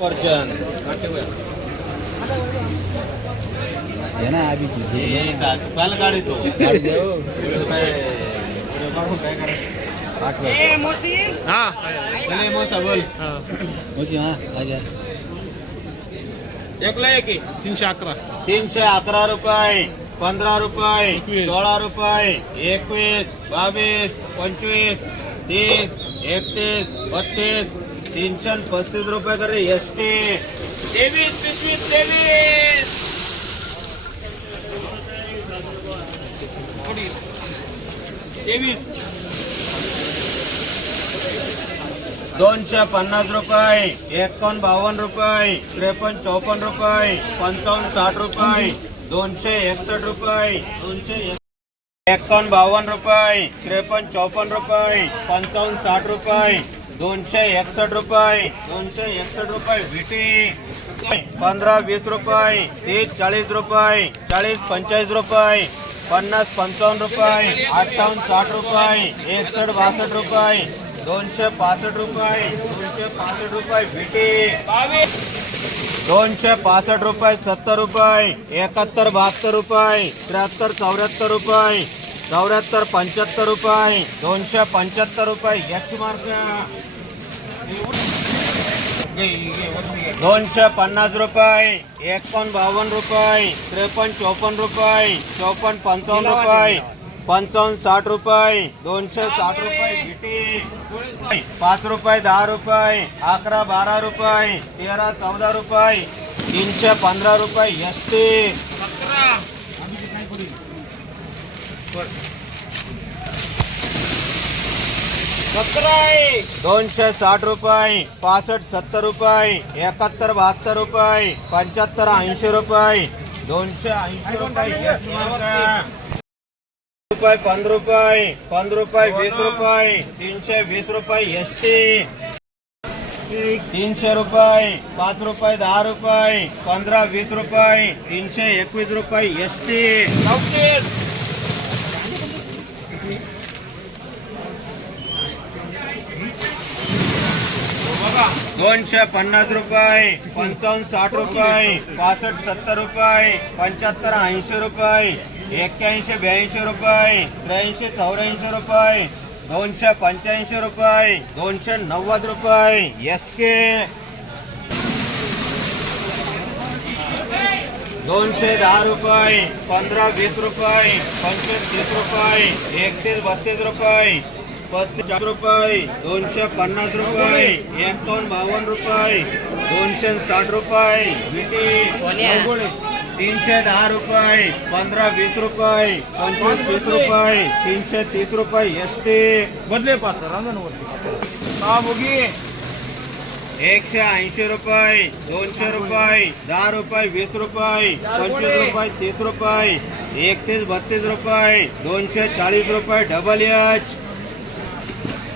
सफरचंद है ना आधी पाल गाडी तो चले मोसा बोल एकला एक 311 रुपये 15 रुपये 16 रुपये 21 22 25 30 31 32 335 रुपये करे एसटी 23 23 250 रुपये 51 रुपये 53 54 रुपये 55 60 रुपये 261 रुपये 51 रुपये 53 54 रुपये 55 60 रुपये 261 रुपये 261 रुपये VT 15 20 रुपये 30 40 रुपये 40 45 रुपये 50 55 रुपये 58 60 रुपये 61 62 रुपये 265 रुपये 265 रुपये VT 265 रुपये 70 रुपये 71 72 रुपये 73 74 रुपये 74 75 रुपये 275 रुपये याची मार्क 250 रुपये 51 52 रुपये 53 54 रुपये 54 55 रुपये 55 60 रुपये 260 रुपये VT 5 रुपये 10 रुपये 11 12 रुपये 13 14 रुपये 315 रुपये एसटी 260 रुपये 65 70 रुपये 71 72 रुपये 75 80 रुपये 280 रुपये 15 रुपये 20 रुपये 320 रुपये एसटी 300 रुपये 5 रुपये 10 रुपये 15 20 रुपये 321 रुपये एसटी 250 रुपये 55 60 रुपये 65 70 रुपये 75 80 रुपये 81 82 रुपये 83 84 रुपये 285 रुपये 290 रुपये एसके 210 रुपये 15 20 रुपये 25 30 रुपये 31 32 रुपये 35 रुपये 250 रुपये 51 रुपये 260 रुपये VT 310 रुपये 15 20 रुपये 25 30 रुपये 330 रुपये एसटी बदले पात्र 180 रुपये 200 रुपये 10 रुपये 20 रुपये 25 रुपये 30 रुपये 31 32 रुपये 240 रुपये डबल एच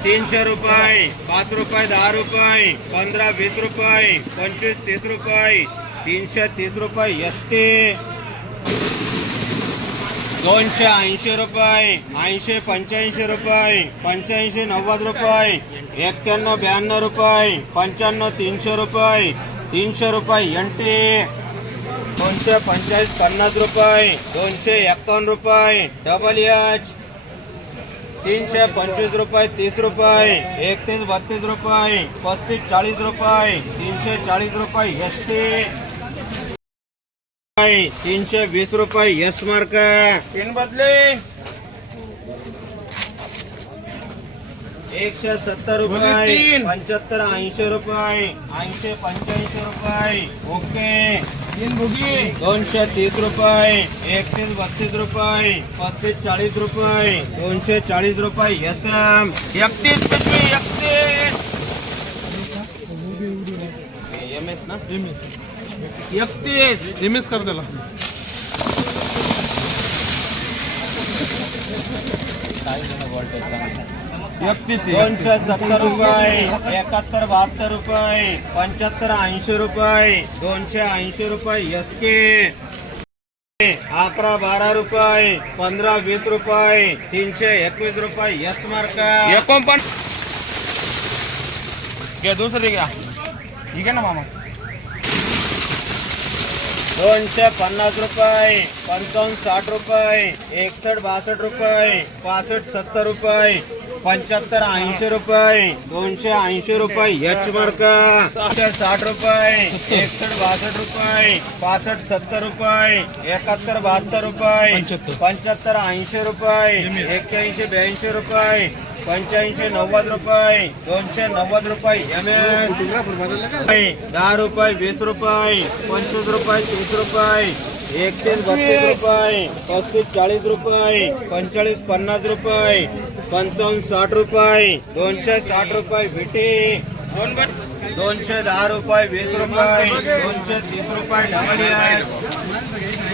300 रुपये 5 रुपये 10 रुपये 15 20 रुपये 25 30 रुपये 330 रुपये एसटी 280 रुपये 80 85 रुपये 85 90 रुपये 91 92 रुपये 95 300 रुपये 300 रुपये एनटी 245 50 रुपये 251 रुपये डबल एच 325 रुपये 30 रुपये 31 32 रुपये 35 40 रुपये 340 रुपये एसटी 320 रुपये यस मार्क पिन बदले 170 रुपये 75 80 रुपये 80 85 रुपये ओके 230 रुपये 31 32 रुपये 35 40 रुपये 240 रुपये एस एम 31 एम एस ना 31 एम एस कर त्याला 270 रुपये 71 72 रुपये 75 80 रुपये 280 रुपये एस के 11 12 रुपये 15 20 रुपये 321 रुपये यस मार्क घ्या दुसरे घ्या ठीक आहे ना मामा 250 रुपये 55 60 रुपये 61 62 रुपये 65 70 रुपये 75 80 रुपये 280 रुपये एच मार्क 60 रुपये 61 62 रुपये 65 70 रुपये 71 72 रुपये 75 80 रुपये 81 82 रुपये 85 90 रुपये 290 रुपये एम एस 10 रुपये 20 रुपये 25 रुपये 30 रुपये 31 32 रुपये 35 40 रुपये 45 50 रुपये 55 60 रुपये 260 रुपये भेटे 210 रुपये 20 रुपये 230 रुपये डबल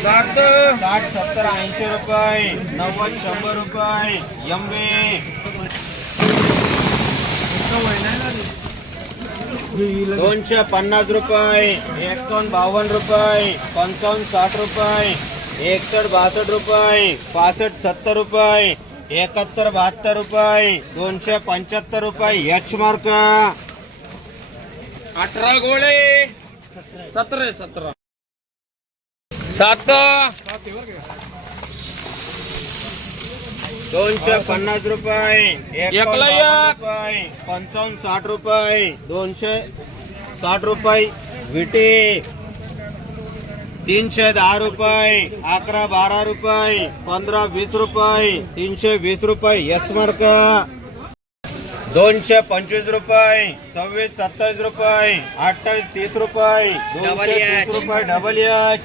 60 70 80 रुपये 90 100 रुपये एमबी 250 रुपये 51 रुपये 55 60 रुपये 61 62 रुपये 65 70 रुपये 71 72 रुपये 275 रुपये एच मार्क 18 गोळे 17 7 250 रुपये 1 लाख 55 60 रुपये 260 रुपये विटी 310 रुपये 11 12 रुपये 15 20 रुपये 320 रुपये एस मार्क 225 रुपये 26 27 रुपये 28 30 रुपये 230 रुपये डबल एच